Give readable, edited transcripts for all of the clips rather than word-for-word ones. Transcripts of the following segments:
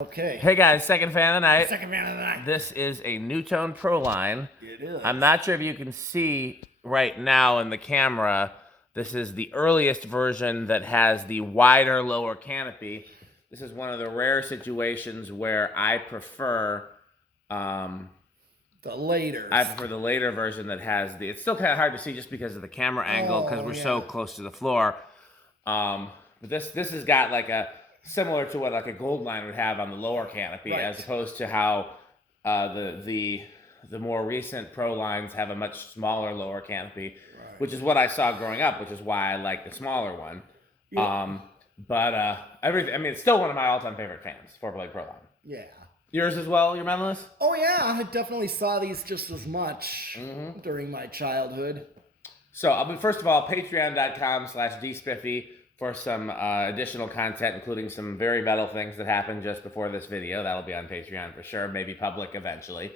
Okay. Hey guys, second fan of the night. Second fan of the night. This is a Nutone Proline. It is. I'm not sure if you can see right now in the camera. This is the earliest version that has the wider lower canopy. This is one of the rare situations where I prefer the later. I prefer the later version that has the. It's still kind of hard to see just because of the camera angle because we're so close to the floor. But this has got like a similar to what like a gold line would have on the lower canopy, right, as opposed to how the more recent Pro lines have a much smaller lower canopy, right, which is what I saw growing up, which is why I like the smaller one. Yeah. Everything. I mean, it's still one of my all-time favorite fans, 4-blade Proline. Yeah. Yours as well, your Mentalist? Oh yeah, I definitely saw these just as much during my childhood. So, first of all, patreon.com/dspiffy for some additional content, including some very metal things that happened just before this video. That'll be on Patreon for sure, maybe public eventually.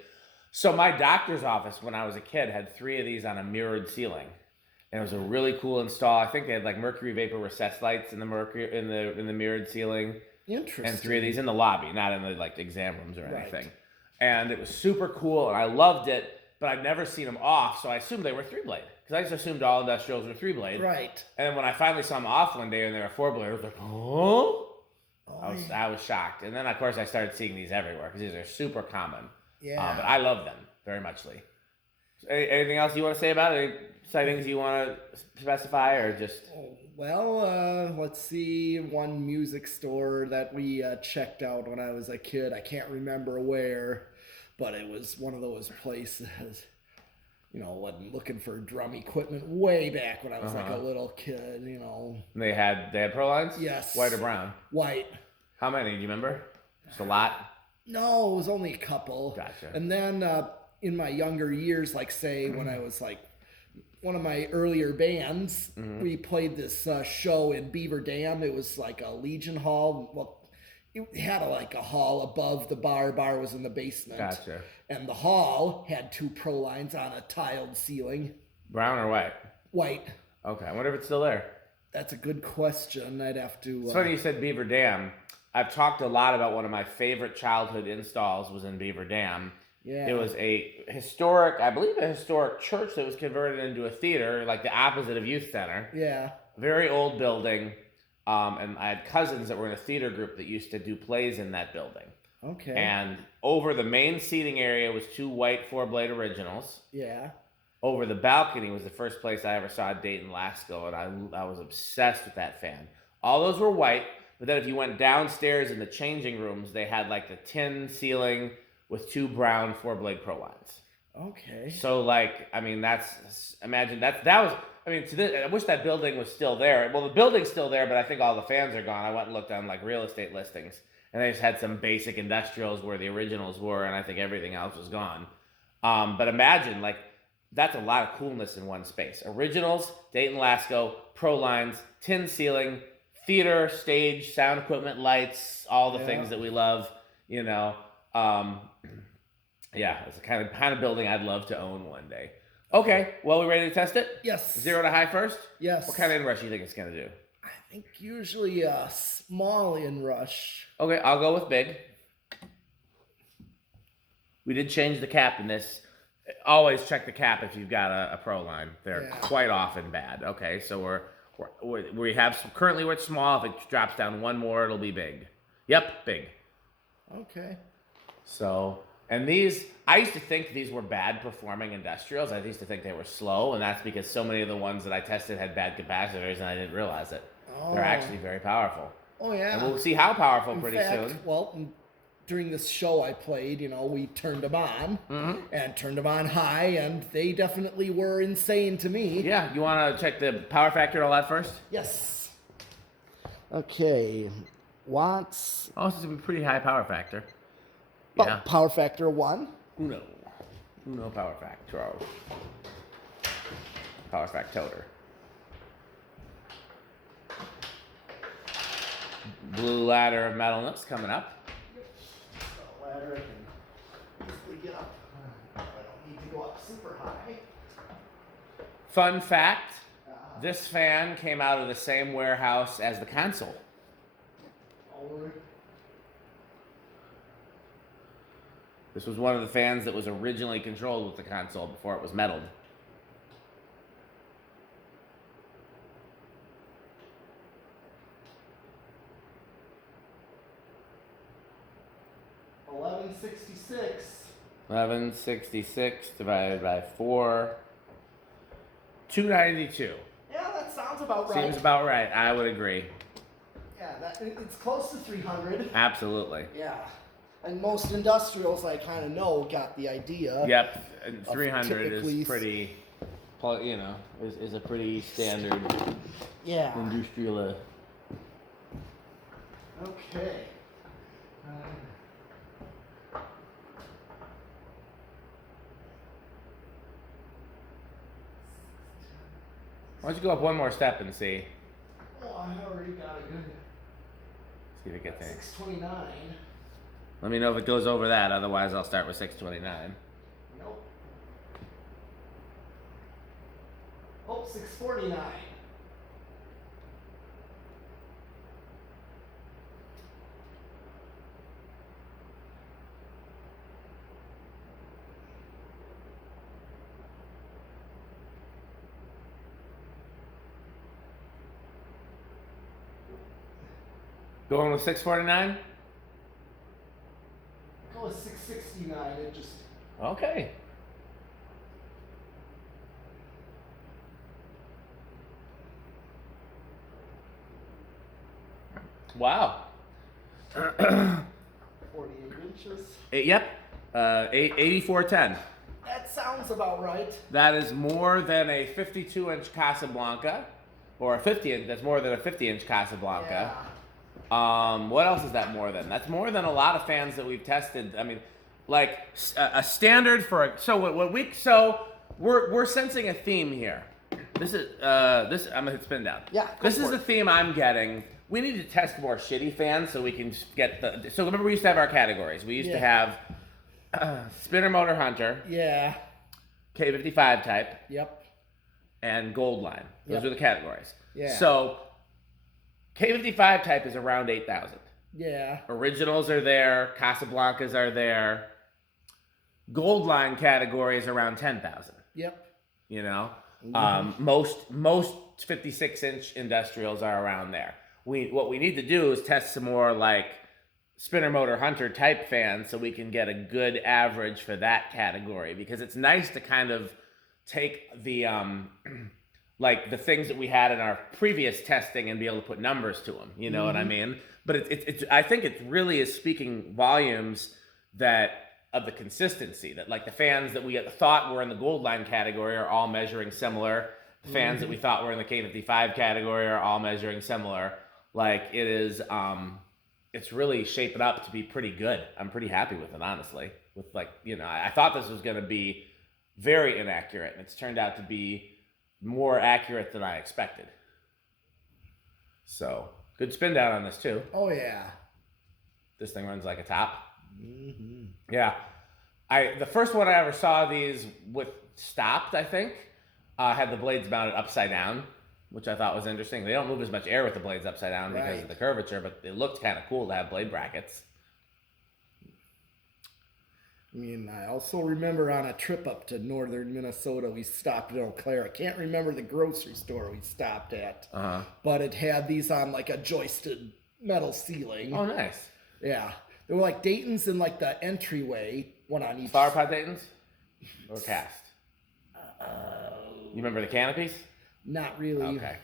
So my doctor's office when I was a kid had 3 of these on a mirrored ceiling. And it was a really cool install. I think they had like mercury vapor recessed lights in the mirrored ceiling. Interesting. And 3 of these in the lobby, not in the like exam rooms or anything. Right. And it was super cool and I loved it, but I'd never seen them off, so I assumed they were 3-blade. Because I just assumed all industrials were 3-blade. Right. And then when I finally saw them off one day and they were 4-blade, I was like, oh? I was shocked. And then, of course, I started seeing these everywhere because these are super common. Yeah. But I love them very muchly. So anything else you want to say about it? Any sightings you want to specify or just... Well, let's see. One music store that we checked out when I was a kid. I can't remember where, but it was one of those places... You know, wasn't looking for drum equipment way back when I was like a little kid, you know. And they had Pro lines? Yes. White or brown? White. How many? Do you remember? Just a lot? No, it was only a couple. Gotcha. And then in my younger years, like say when I was like one of my earlier bands, we played this show in Beaver Dam. It was like a Legion Hall. Well, it had a hall above the bar. Bar was in the basement. Gotcha. And the hall had 2 Pro lines on a tiled ceiling. Brown or white? White. Okay, I wonder if it's still there. That's a good question. I'd have to... It's funny you said Beaver Dam. I've talked a lot about one of my favorite childhood installs was in Beaver Dam. Yeah. It was a historic church that was converted into a theater, like the opposite of Youth Center. Yeah. Very old building. And I had cousins that were in a theater group that used to do plays in that building. Okay. And over the main seating area was 2 white 4-blade originals. Yeah. Over the balcony was the first place I ever saw Dayton Lasco, and I was obsessed with that fan. All those were white, but then if you went downstairs in the changing rooms, they had like the tin ceiling with 2 brown 4-blade Pro lines. Okay. So like, I mean, I wish that building was still there. Well, the building's still there, but I think all the fans are gone. I went and looked on like real estate listings, and they just had some basic industrials where the originals were, and I think everything else was gone. But imagine, like, that's a lot of coolness in one space. Originals, Dayton Lasco, Pro lines, tin ceiling, theater, stage, sound equipment, lights, all the things that we love, you know. Yeah, it's the kind of building I'd love to own one day. Okay, well, we ready to test it? Yes. 0 to high first? Yes. What kind of inrush do you think it's going to do? I think usually a small inrush. Okay, I'll go with big. We did change the cap in this. Always check the cap if you've got a Pro line. They're quite often bad. Okay, so currently we're at small. If it drops down 1 more, it'll be big. Yep, big. Okay. So... And these, I used to think these were bad performing industrials. I used to think they were slow, and that's because so many of the ones that I tested had bad capacitors, and I didn't realize it. Oh. They're actually very powerful. Oh, yeah. And we'll see how powerful pretty soon. Well, during this show I played, you know, we turned them on, and turned them on high, and they definitely were insane to me. Yeah, you want to check the power factor and all that first? Yes. Okay, watts. Oh, this is a pretty high power factor. Yeah. Power factor 1. Uno power factor. Power factor. Blue ladder of metalness coming up. The ladder I can easily get up. I don't need to go up super high. Fun fact, this fan came out of the same warehouse as the console. This was one of the fans that was originally controlled with the console before it was metaled. $11.66 divided by 4. $2.92. Yeah, that sounds about right. Seems about right. I would agree. Yeah, it's close to 300. Absolutely. Yeah. And most industrials I kind of know got the idea. Yep. And 300 is pretty, is a pretty standard industrial. Okay. Why don't you go up one more step and see? Oh, I already got a good. See if it gets there. 629. Let me know if it goes over that. Otherwise, I'll start with 629. Nope. Oh, 649. Going with 649? Go with 669. It just. Okay. Wow. 48 inches. Yep. 8410. That sounds about right. That is more than a 52-inch Casablanca, or a 50-inch. That's more than a 50-inch Casablanca. Yeah. What else is that more than? That's more than a lot of fans that we've tested. I mean, like a standard for a, we're sensing a theme here. This is I'm gonna hit spin down. Yeah. This is the theme I'm getting. We need to test more shitty fans so we can get the. So remember, we used to have our categories. We used to have spinner motor hunter. Yeah. K55 type. Yep. And gold line. Those are the categories. Yeah. So K55 type is around 8,000. Yeah. Originals are there. Casablancas are there. Gold line category is around 10,000. Yep. You know, most 56-inch industrials are around there. What we need to do is test some more like spinner motor hunter type fans so we can get a good average for that category, because it's nice to kind of take the like the things that we had in our previous testing and be able to put numbers to them. You know what I mean? But it's I think it really is speaking volumes that of the consistency, that like the fans that we thought were in the gold line category are all measuring similar. The fans that we thought were in the K55 category are all measuring similar. Like it is, it's really shaping up to be pretty good. I'm pretty happy with it, honestly. With like, I thought this was going to be very inaccurate, and it's turned out to be more accurate than I expected. So good spin down on this too. Oh yeah. This thing runs like a top. Mm-hmm. Yeah. The first one I ever saw these with stopped, I think, had the blades mounted upside down, which I thought was interesting. They don't move as much air with the blades upside down because of the curvature, but it looked kind of cool to have blade brackets. I mean, I also remember on a trip up to northern Minnesota, we stopped at Eau Claire. I can't remember the grocery store we stopped at, but it had these on like a joisted metal ceiling. Oh, nice. Yeah. They were like Dayton's in like the entryway, one on each. Flower pot Dayton's? Or cast? You remember the canopies? Not really. Okay.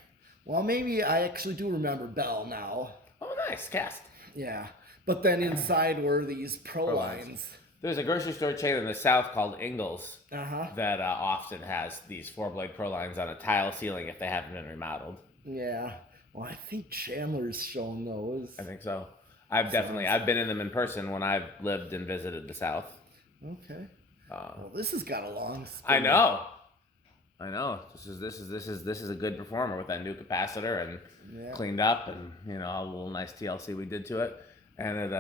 Well, maybe I actually do remember Bell now. Oh, nice. Cast. Yeah. But then inside were these Prolines. There's a grocery store chain in the south called Ingles that often has these 4-blade Prolines on a tile ceiling if they haven't been remodeled. Yeah. Well, I think Chandler's shown those. I think so. I've been in them in person when I've lived and visited the south. Okay. Well, this has got a long spin. I know. This is a good performer with that new capacitor and cleaned up, and a little nice TLC we did to it. And it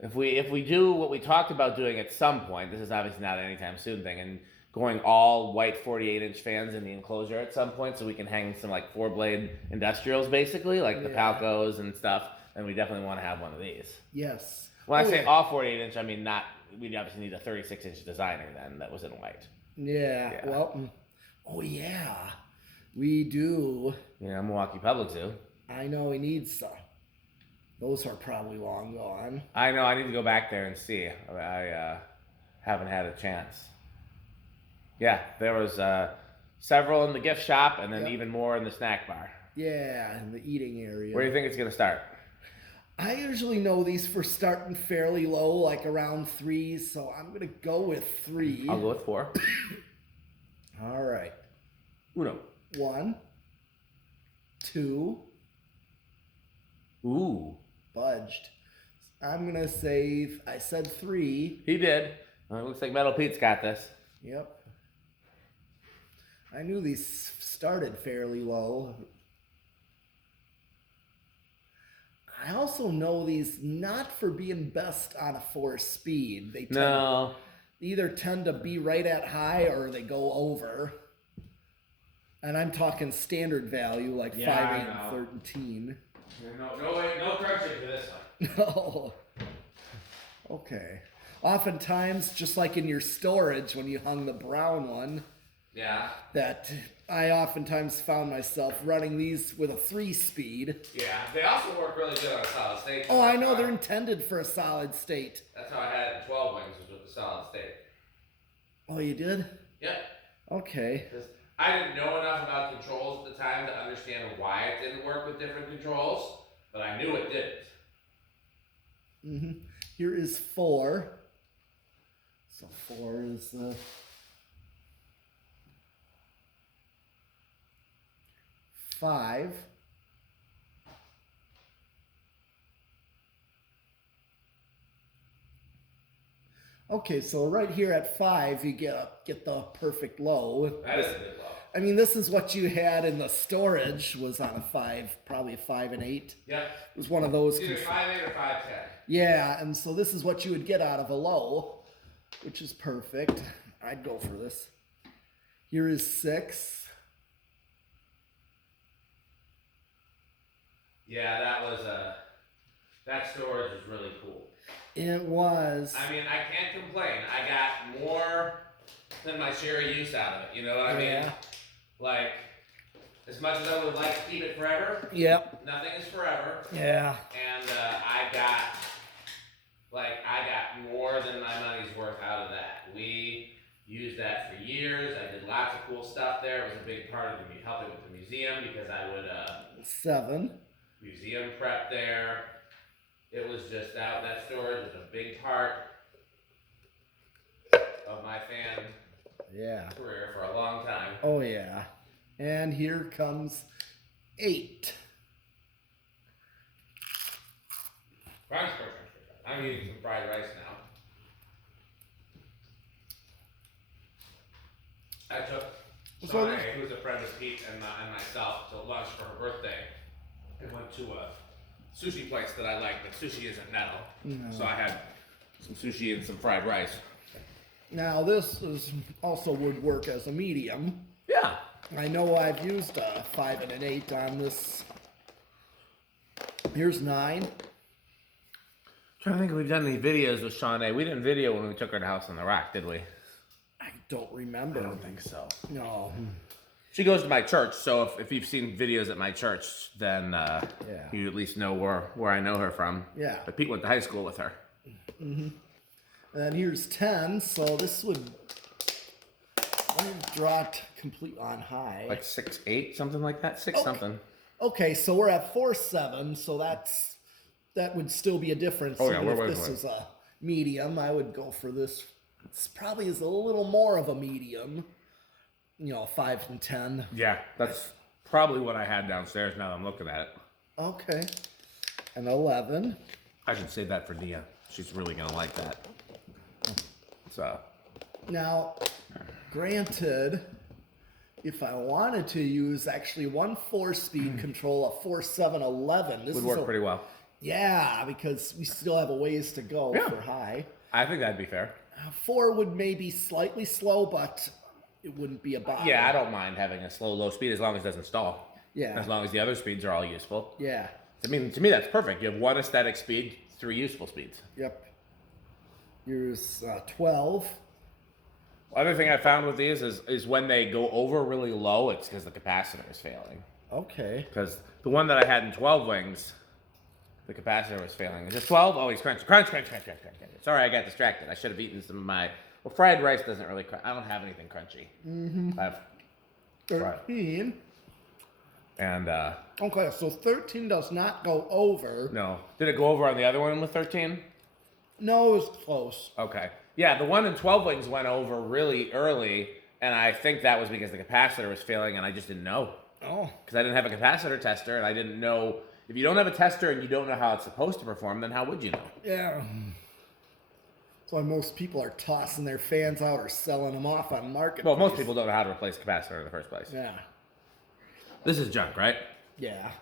if we do what we talked about doing at some point, this is obviously not an anytime soon thing, and going all white 48-inch fans in the enclosure at some point so we can hang some like 4-blade industrials basically, like the Palcos and stuff, then we definitely want to have one of these. Yes. When I Oh, say yeah. all 48-inch, I mean not. We obviously need a 36-inch designer then that was in white. Yeah. Yeah. Well. Oh yeah. We do. Yeah, Milwaukee Public Zoo. I know he needs some. Those are probably long gone. I know. I need to go back there and see. I haven't had a chance. Yeah, there was several in the gift shop, and then Yep. even more in the snack bar. Yeah, in the eating area. Where do you think it's gonna start? I usually know these for starting fairly low, like around 3, so I'm gonna go with 3. I'll go with 4. All right. Uno. 1, 2, Ooh. budged. I'm gonna say I said 3. He did. It looks like Metal Pete's got this. Yep. I knew these started fairly low. I also know these not for being best on a 4 speed. They either tend to be right at high or they go over. And I'm talking standard value like 5, 8, and 13. No correction for this one. No. Okay. Oftentimes, just like in your storage when you hung the brown one, Yeah. that I oftentimes found myself running these with a 3 speed. Yeah. They also work really good on a solid state. Oh, I know they're intended for a solid state. That's how I had it in 12 wings, was with the solid state. Oh, you did? Yep. Okay. Because I didn't know enough about controls at the time to understand why it didn't work with different controls, but I knew it didn't. Here is 4. So 4 is 5. Okay, so right here at 5, you get the perfect low. That is a good low. I mean, this is what you had in the storage was on a 5, probably a 5 and 8. Yep. It was one of those. Either 5.8 or 5.10. Yeah, and so this is what you would get out of a low, which is perfect. I'd go for this. Here is 6. Yeah, that storage was really cool. It was. I mean, I can't complain. I got more than my share of use out of it. You know what I mean? Like, as much as I would like to keep it forever, Yep. nothing is forever. Yeah. And I got more than my money's worth out of that. We used that for years. I did lots of cool stuff there. It was a big part of helping with the museum because I would 7. museum prep there. It was just that storage was a big part of my fan career for a long time. Oh yeah. And here comes 8. I'm eating some fried rice now. I took Shawnee, who's a friend of Pete and myself, to lunch for her birthday. And went to a sushi place that I like, but sushi isn't nettle. No. So I had some sushi and some fried rice. Now this also would work as a medium. Yeah. I know I've used a 5 and an 8 on this. Here's 9. Trying to think if we've done any videos with Shawnee. We didn't video when we took her to House on the Rock, did we? I don't remember. I don't think so. No. She goes to my church, so if you've seen videos at my church, then you at least know where I know her from. Yeah. But Pete went to high school with her. And then here's 10, so this would draw it complete on high. Like 6'8", something like that? 6 something. Okay, so we're at 4-7, so that would still be a difference. Oh, yeah, Even if this was a medium, I would go for this. It's probably is a little more of a medium. 5 and 10. Yeah, that's probably what I had downstairs now that I'm looking at it. Okay. And 11. I should save that for Nia. She's really going to like that. So. Now, granted, if I wanted to use actually one 4-speed control, a 4-7-11, this would work pretty well. Yeah, because we still have a ways to go for high. I think that'd be fair. 4 would maybe slightly slow, but it wouldn't be a bother. Yeah, I don't mind having a slow, low speed as long as it doesn't stall. Yeah. As long as the other speeds are all useful. Yeah. I mean, to me, that's perfect. You have one aesthetic speed, 3 useful speeds. Yep. Here's 12. Other thing I found with these is when they go over really low, it's because the capacitor is failing. Okay. Because the one that I had in 12 wings, the capacitor was failing. Is it 12? Oh, he's crunch. Sorry, I got distracted. I should have eaten some of my... Well, fried rice doesn't really crunch. I don't have anything crunchy. Mm-hmm. I have 13. And, Okay, so 13 does not go over. no. Did it go over on the other one with 13? No, it was close. Okay. Yeah, the one in 12 wings went over really early, and I think that was because the capacitor was failing, and I just didn't know. Oh. Because I didn't have a capacitor tester, and I didn't know... If you don't have a tester and you don't know how it's supposed to perform, then how would you know? Yeah. That's why most people are tossing their fans out or selling them off on market. Well, most people don't know how to replace capacitor in the first place. Yeah. This is junk, right? Yeah.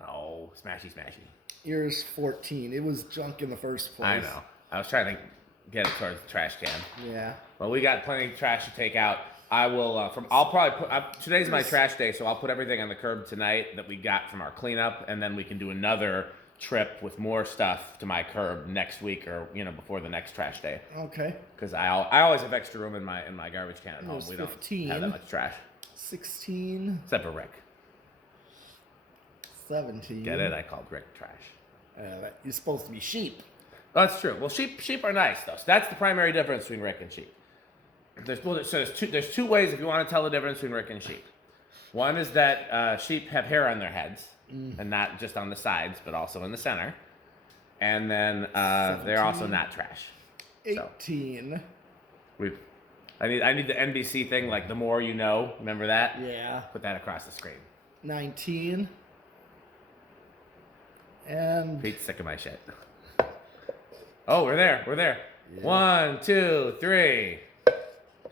Oh, smashy. Here's 14. It was junk in the first place. I know. I was trying to get it towards the trash can. Yeah. Well, we got plenty of trash to take out. I will, I'll probably put, today's my trash day, so I'll put everything on the curb tonight that we got from our cleanup, and then we can do another trip with more stuff to my curb next week or, before the next trash day. Okay. Because I always have extra room in my garbage can at home. There's We 15. don't have that much trash. 16. Except for Rick. 17. Get it? I called Rick trash. You're supposed to be sheep. Oh, that's true. Well, sheep are nice, though. So that's the primary difference between Rick and sheep. There's two ways if you want to tell the difference between Rick and sheep. One is that sheep have hair on their heads, and not just on the sides, but also in the center. And then they're also not trash. 18. So, I need the NBC thing, like the more you know. Remember that? Yeah. Put that across the screen. 19. And Pete's sick of my shit. Oh, we're there. Yeah. 1, 2, 3.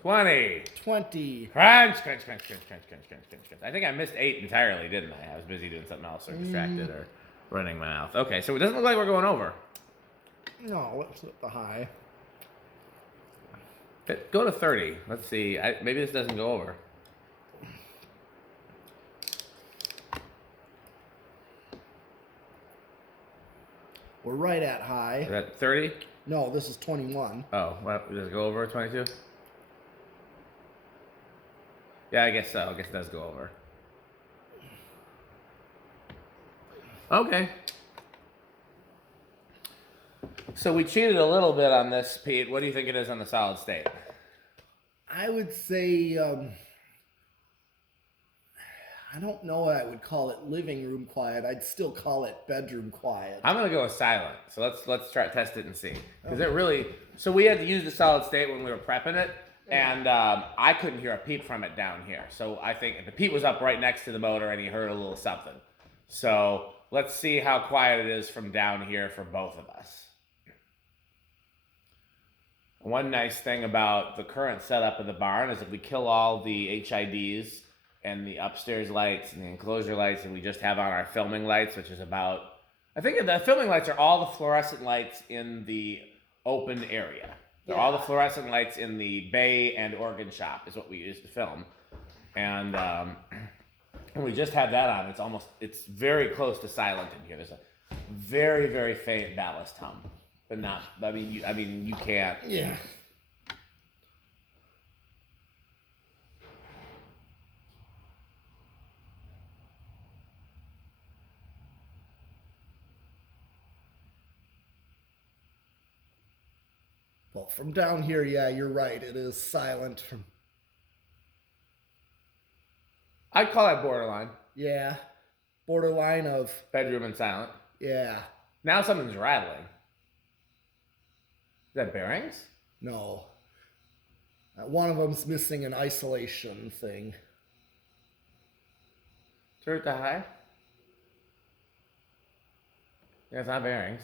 20. 20. Crunch. I think I missed 8 entirely, didn't I? I was busy doing something else or distracted or running my mouth. Okay, so it doesn't look like we're going over. No, let's hit the high. Go to 30. Let's see. Maybe this doesn't go over. We're right at high. Is that 30? No, this is 21. Oh, well, does it go over 22? Yeah, I guess so. I guess it does go over. Okay. So we cheated a little bit on this, Pete. What do you think it is on the solid state? I would say, I don't know what I would call it living room quiet. I'd still call it bedroom quiet. I'm gonna go with silent. So let's try test it and see. Because it really. So we had to use the solid state when we were prepping it, and I couldn't hear a peep from it down here. So I think the peep was up right next to the motor, and he heard a little something. So let's see how quiet it is from down here for both of us. One nice thing about the current setup of the barn is if we kill all the HIDs and the upstairs lights and the enclosure lights, and we just have on our filming lights, which is about, I think the filming lights are all the fluorescent lights in the open area. They're all the fluorescent lights in the bay and organ shop is what we use to film. And when we just have that on, it's very close to silent in here. There's a very, very faint ballast hum, but not, I mean, you can't. Yeah. Well, from down here, yeah, you're right. It is silent. I'd call that borderline. Yeah. Borderline of... Bedroom and silent. Yeah. Now something's rattling. Is that bearings? No. One of them's missing an isolation thing. Turn it to high? Yeah, it's not bearings.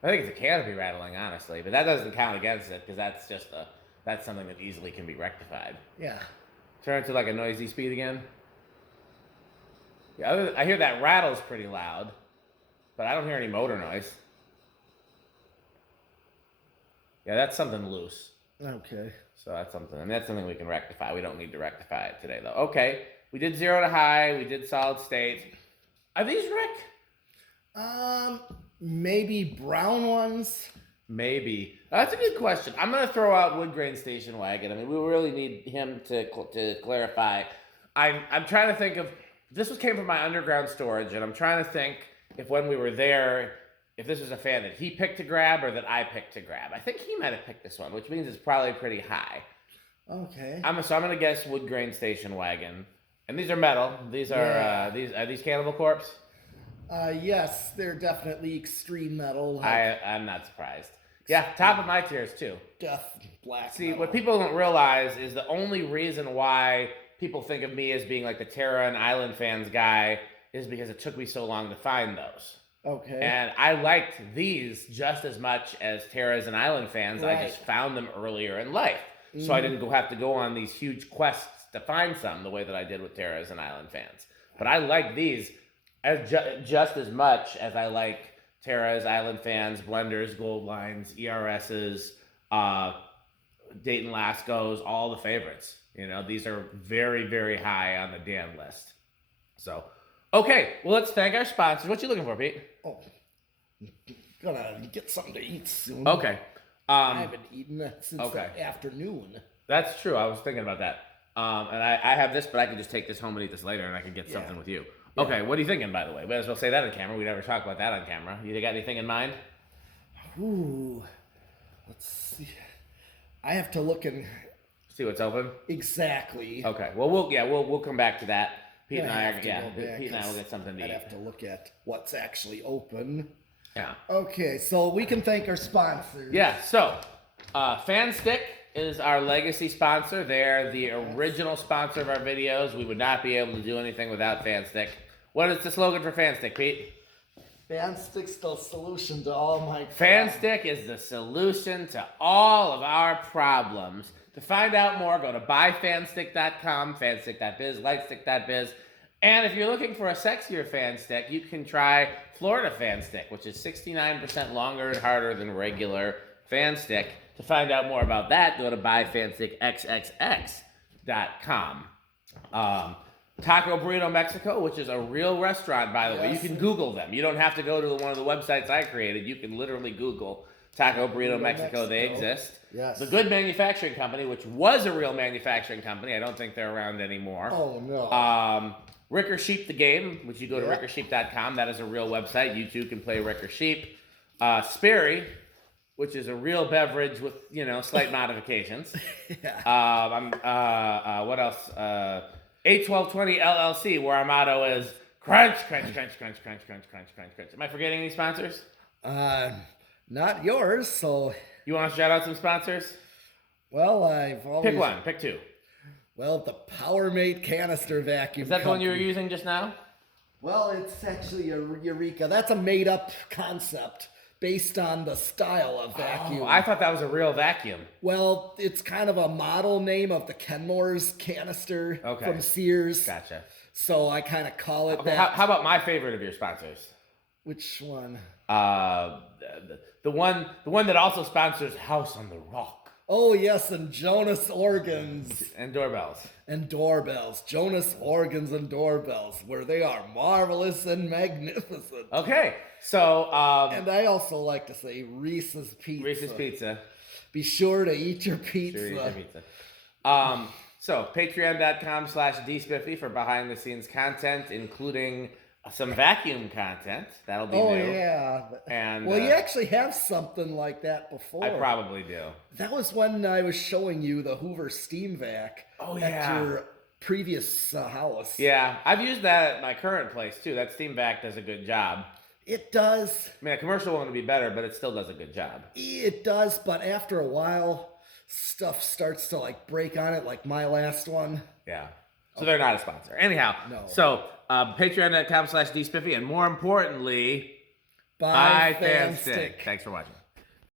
I think it's a canopy rattling, honestly, but that doesn't count against it because that's something that easily can be rectified. Yeah. Turn it to like a noisy speed again. Yeah, I hear that rattle's pretty loud, but I don't hear any motor noise. Yeah, that's something loose. Okay. So that's something we can rectify. We don't need to rectify it today, though. Okay, we did 0 to high. We did solid state. Are these, Rick? Maybe brown ones. Maybe. That's a good question. I'm going to throw out wood grain station wagon. I mean, we really need him to clarify. I'm trying to think of, came from my underground storage, and I'm trying to think if when we were there, if this was a fan that he picked to grab or that I picked to grab. I think he might have picked this one, which means it's probably pretty high. Okay. So I'm going to guess wood grain station wagon. And these are metal. These are these Cannibal Corpse? Yes, they're definitely extreme metal. I'm not surprised. Yeah, top of my tiers too. Death black. See, metal. what people don't realize is the only reason why people think of me as being like the Terra and Island Fans guy is because it took me so long to find those. Okay. And I liked these just as much as Terras and Island Fans. Right. I just found them earlier in life. So I didn't have to go on these huge quests to find some the way that I did with Terras and Island Fans. But I like these as just as much as I like Terras, Island Fans, Blenders, Gold Lines, ERSs, Dayton Lascos, all the favorites. You know, these are very, very high on the Dan list. So, okay, well, let's thank our sponsors. What you looking for, Pete? Oh, gonna get something to eat soon. Okay. I haven't eaten since the afternoon. That's true. I was thinking about that. And I have this, but I can just take this home and eat this later, and I can get something with you. Yeah. Okay, what are you thinking, by the way? Might as well say that on camera. We never talk about that on camera. You got anything in mind? Ooh, let's see. I have to look and see what's open. Exactly. Okay. Well, we'll come back to that. Pete and I will get something to eat. I'd have to look at what's actually open. Yeah. Okay, so we can thank our sponsors. Yeah. So, FanStick is our legacy sponsor. They're the original sponsor of our videos. We would not be able to do anything without FanStick. What is the slogan for FanStick, Pete? FanStick's the solution to all my problems. FanStick is the solution to all of our problems. To find out more, go to buyfanstick.com, fanstick.biz, lightstick.biz. And if you're looking for a sexier fan stick, you can try Florida Fan Stick, which is 69% longer and harder than regular fan stick. To find out more about that, go to buyfanstickxxx.com. Taco Burrito Mexico, which is a real restaurant, by the way. You can Google them. You don't have to go to one of the websites I created. You can literally Google Taco Burrito Mexico. They exist. Yes. The Good Manufacturing Company, which was a real manufacturing company. I don't think they're around anymore. Oh, no. Ricker Sheep the Game, which you go to rickersheep.com. That is a real website. You too can play Ricker Sheep. Sperry, which is a real beverage with, slight modifications. What else? A1220 LLC, where our motto is crunch, crunch, crunch, crunch, crunch, crunch, crunch, crunch, crunch. Am I forgetting any sponsors? Not yours, so... You want to shout out some sponsors? Well, I've always... Pick one. Pick two. Well, the PowerMate canister vacuum. Is that the one you were using just now? Well, it's actually a Eureka. That's a made-up concept based on the style of vacuum. Oh, I thought that was a real vacuum. Well, it's kind of a model name of the Kenmore's canister from Sears. Gotcha. So I kind of call it that. How about my favorite of your sponsors? Which one? The one that also sponsors House on the Rock. Oh, yes, and Jonas Organs. And doorbells. And doorbells. Jonas Organs and doorbells, where they are marvelous and magnificent. Okay, so... and I also like to say Reese's Pizza. Reese's Pizza. Be sure to eat your pizza. Sure, eat your pizza. So, patreon.com/dspiffy for behind-the-scenes content, including some vacuum content. That'll be new. Oh, yeah. And, well, you actually have something like that before. I probably do. That was when I was showing you the Hoover Steam Vac at your previous house. Yeah, I've used that at my current place, too. That Steam Vac does a good job. It does. I mean, a commercial one would be better, but it still does a good job. It does, but after a while, stuff starts to, break on it, like my last one. Yeah. So they're not a sponsor. Anyhow, no. So patreon.com/dspiffy, and more importantly, buy FanStick. Thanks for watching.